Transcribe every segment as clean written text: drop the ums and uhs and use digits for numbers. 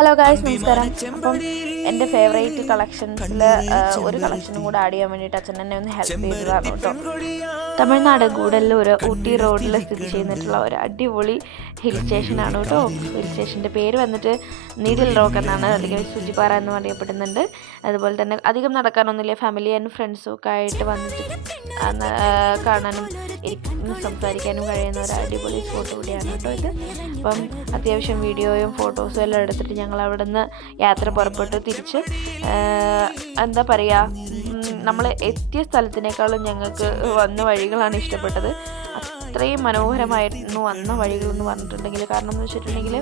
Hello guys, നമസ്കാരം. അപ്പം എൻ്റെ ഫേവറേറ്റ് കളക്ഷൻസിൽ ഒരു കളക്ഷനും കൂടെ ആഡ് ചെയ്യാൻ വേണ്ടിയിട്ട് അച്ഛൻ എന്നെ ഒന്ന് ഹെൽപ്പ് ചെയ്തതാണ് കേട്ടോ. തമിഴ്നാട് ഗൂഡല്ലൂർ ഊട്ടി റോഡിൽ സ്ഥിതി ചെയ്യുന്നിട്ടുള്ള ഒരു അടിപൊളി ഹിൽ സ്റ്റേഷനാണ് കേട്ടോ. ഹിൽ സ്റ്റേഷൻ്റെ പേര് വന്നിട്ട് നീഡിൽ റോക്ക് എന്നാണ്, അല്ലെങ്കിൽ സൂചിപ്പാറ എന്ന് അറിയപ്പെടുന്നുണ്ട്. അതുപോലെ തന്നെ അധികം നടക്കാനൊന്നുമില്ല, ഫാമിലി ആൻഡ് ഫ്രണ്ട്സും ഒക്കെ ആയിട്ട് വന്നിട്ട് കാണാനും സംസാരിക്കാനും കഴിയുന്ന ഒരു അടിപൊളി സ്പോട്ട് കൂടിയാണ് കേട്ടോ ഇത്. അപ്പം അത്യാവശ്യം വീഡിയോയും ഫോട്ടോസും എല്ലാം എടുത്തിട്ട് ഞങ്ങൾ അവിടെ നിന്ന് യാത്ര പുറപ്പെട്ടു. തിരിച്ച് എന്താ പറയുക, നമ്മൾ എത്തിയ സ്ഥലത്തിനേക്കാളും ഞങ്ങൾക്ക് വന്ന വഴികളാണ് ഇഷ്ടപ്പെട്ടത്. അത്രയും മനോഹരമായിരുന്നു വന്ന വഴികളെന്ന് പറഞ്ഞിട്ടുണ്ടെങ്കിൽ. കാരണം എന്ന് വെച്ചിട്ടുണ്ടെങ്കിൽ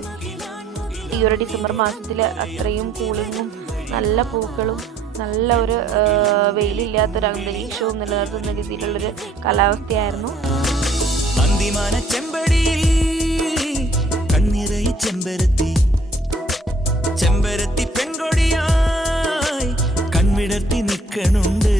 ഈ ഒരു ഡിസംബർ മാസത്തിൽ അത്രയും കൂളിങ്ങും നല്ല പൂക്കളും നല്ല ഒരു വെയിലില്ലാത്തൊരു അന്തരീക്ഷവും നിലനിർത്തുന്ന രീതിയിലുള്ളൊരു കാലാവസ്ഥയായിരുന്നു. ചെമ്പരത്തി പെൺകൊടിയായി കൺവിടർത്തി നിൽക്കണുണ്ട്.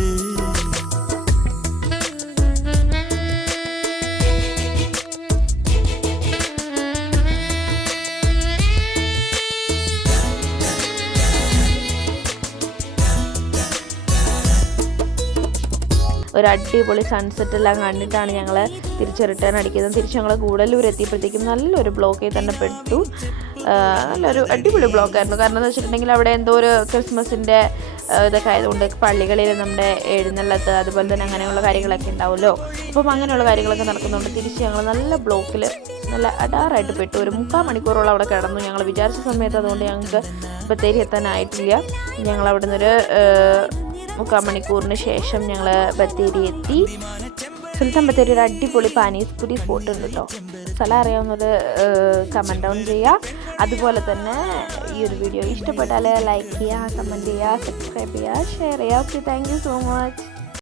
ഒരു അടിപൊളി സൺസെറ്റ് എല്ലാം കണ്ടിട്ടാണ് ഞങ്ങൾ തിരിച്ച് റിട്ടേൺ അടിക്കുന്നത്. തിരിച്ച് ഞങ്ങൾ ഗൂഡല്ലൂർ എത്തിയപ്പോഴത്തേക്കും നല്ലൊരു ബ്ലോക്കിൽ തന്നെ പെട്ടു. നല്ലൊരു അടിപൊളി ബ്ലോക്കായിരുന്നു. കാരണം എന്ന് വെച്ചിട്ടുണ്ടെങ്കിൽ അവിടെ എന്തോ ഒരു ക്രിസ്മസിൻ്റെ ഇതൊക്കെ ആയതുകൊണ്ട് പള്ളികളിൽ നമ്മുടെ എഴുന്നള്ളത്ത് അതുപോലെ തന്നെ അങ്ങനെയുള്ള കാര്യങ്ങളൊക്കെ ഉണ്ടാവുമല്ലോ. അപ്പം അങ്ങനെയുള്ള കാര്യങ്ങളൊക്കെ നടക്കുന്നുണ്ട്. തിരിച്ച് ഞങ്ങൾ നല്ല ബ്ലോക്കിൽ നല്ല അടാറായിട്ട് പെട്ടു. ഒരു 3/4 മണിക്കൂറോളം അവിടെ കിടന്നു. ഞങ്ങൾ വിചാരിച്ച സമയത്ത് അതുകൊണ്ട് ഞങ്ങൾക്ക് ബത്തേരി എത്താനായിട്ടില്ല. ഞങ്ങൾ അവിടെ നിന്നൊരു 3/4 മണിക്കൂറിന് ശേഷം ഞങ്ങൾ ബത്തേരി എത്തി. സുൽത്താൻ ബത്തേരി ഒരു അടിപൊളി പാനീസ്പുരി സ്പോട്ട് ഉണ്ട് കേട്ടോ. സ്ഥലം അറിയാവുന്നത് കമൻറ്റ് ഡൗൺ ചെയ്യുക. അതുപോലെ തന്നെ ഈ ഒരു വീഡിയോ ഇഷ്ടപ്പെട്ടാൽ ലൈക്ക് ചെയ്യുക, കമൻറ്റ് ചെയ്യുക, സബ്സ്ക്രൈബ് ചെയ്യുക, ഷെയർ ചെയ്യുക. Okay, thank you so much.